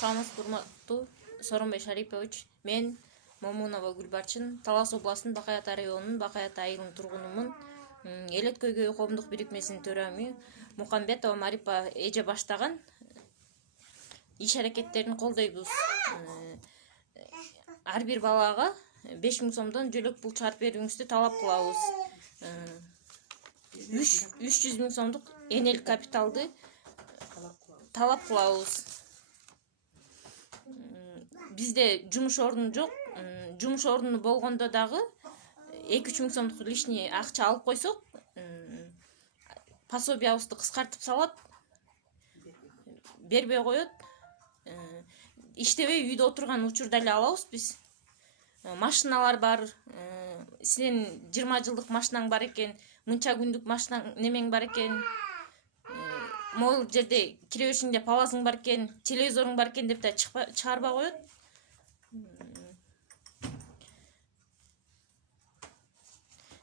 Саламатсызбы, урматтуу Сооронбай Шарипович. Мен Момунова Гүлбарчын, Талас областынын Бакай Ата районунун Бакай Ата айылынын тургунумун. Элет көйгөй коомдук бирикмесинин төрайымы Мукамбетова Марипа эже баштаган иш аракеттерин колдойбуз. Ар бир балага 5000 сомдон жөлөк пул чыгарып берүүңүздү талап кылабыз. 300 000 сомдук энелик капиталды талап кылабыз. Бизде жумуш орну жок. Жумуш орну болгондо дагы 2-3 миң сомдук лишний акча алып койсок, пособиябызды кыскартып салат, бербей коет. Иштебей үйдө отурган учурда эле алабыз биз. Машиналар бар. Сенин 20 жылдык машинаң бар экен, мынча күндүк машинаң немең бар экен. Могул жерде кире беришиңде палазың бар экен, телевизоруң бар экен деп да чыгарбай коет.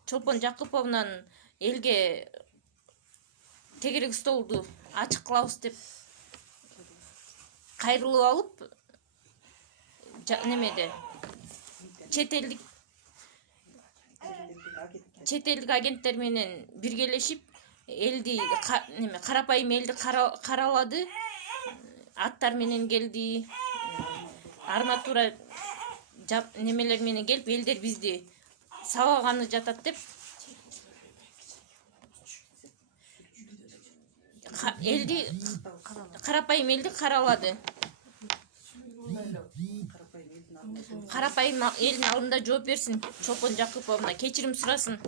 Чолпон Жакыповнан элге тегерек столду ачык кылабыз деп кайрылып алып, немеде чет элдик агенттер менен биргелешип элди карапайым элди каралады. Аттар менен келди, арматура немелер менен келип элдер бизди сабаганы жатат деп элди карапайым элди каралады. Карапайым элдин алдында жооп берсин, Чолпон Жакыповна кечирим сурасын.